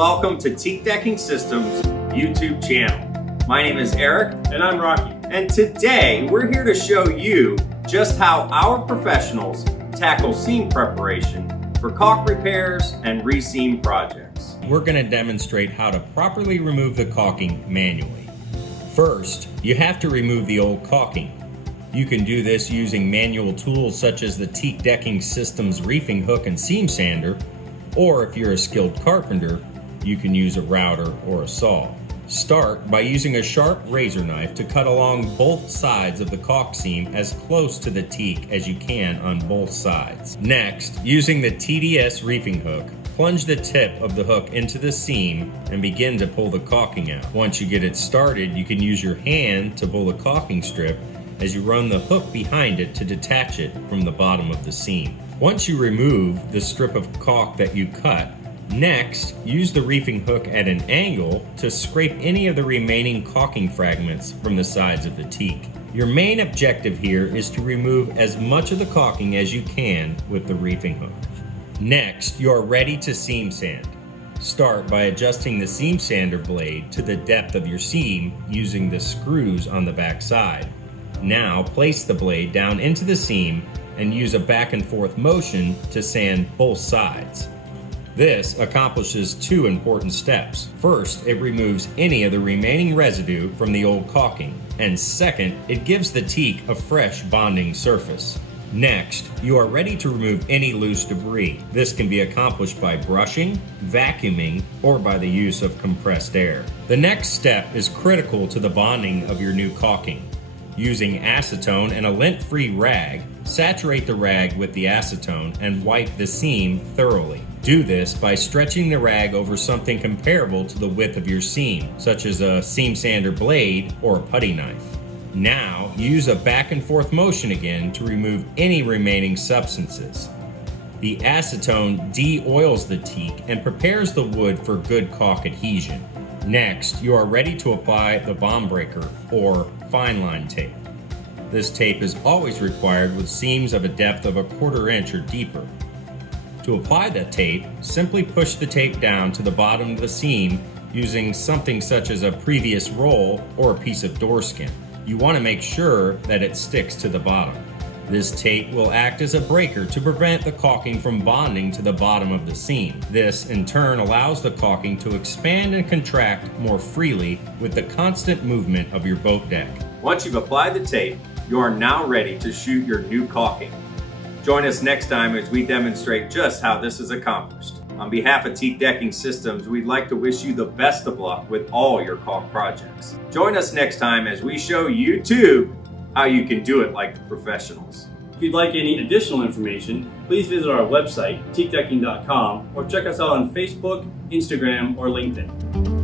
welcome to Teakdecking Systems YouTube channel. My name is Eric. And I'm Rocky. And today we're here to show you just how our professionals tackle seam preparation for caulk repairs and re-seam projects. We're going to demonstrate how to properly remove the caulking manually. First, you have to remove the old caulking. You can do this using manual tools such as the Teakdecking Systems reefing hook and seam sander, or if you're a skilled carpenter, you can use a router or a saw. Start by using a sharp razor knife to cut along both sides of the caulk seam as close to the teak as you can on both sides. Next, using the TDS reefing hook, plunge the tip of the hook into the seam and begin to pull the caulking out. Once you get it started, you can use your hand to pull the caulking strip as you run the hook behind it to detach it from the bottom of the seam. Once you remove the strip of caulk that you cut, next, use the reefing hook at an angle to scrape any of the remaining caulking fragments from the sides of the teak. Your main objective here is to remove as much of the caulking as you can with the reefing hook. Next, you are ready to seam sand. Start by adjusting the seam sander blade to the depth of your seam using the screws on the back side. Now, place the blade down into the seam and use a back and forth motion to sand both sides. This accomplishes two important steps. First, it removes any of the remaining residue from the old caulking, and second, it gives the teak a fresh bonding surface. Next, you are ready to remove any loose debris. This can be accomplished by brushing, vacuuming, or by the use of compressed air. The next step is critical to the bonding of your new caulking. Using acetone and a lint-free rag, saturate the rag with the acetone and wipe the seam thoroughly. Do this by stretching the rag over something comparable to the width of your seam, such as a seam sander blade or a putty knife. Now, use a back and forth motion again to remove any remaining substances. The acetone de-oils the teak and prepares the wood for good caulk adhesion. Next, you are ready to apply the bond breaker or fine line tape. This tape is always required with seams of a depth of 1/4 inch or deeper. To apply the tape, simply push the tape down to the bottom of the seam using something such as a previous roll or a piece of door skin. You want to make sure that it sticks to the bottom. This tape will act as a breaker to prevent the caulking from bonding to the bottom of the seam. This, in turn, allows the caulking to expand and contract more freely with the constant movement of your boat deck. Once you've applied the tape, you are now ready to shoot your new caulking. Join us next time as we demonstrate just how this is accomplished. On behalf of Teakdecking Systems, we'd like to wish you the best of luck with all your caulk projects. Join us next time as we show you too how you can do it like the professionals. If you'd like any additional information, please visit our website, teakdecking.com, or check us out on Facebook, Instagram, or LinkedIn.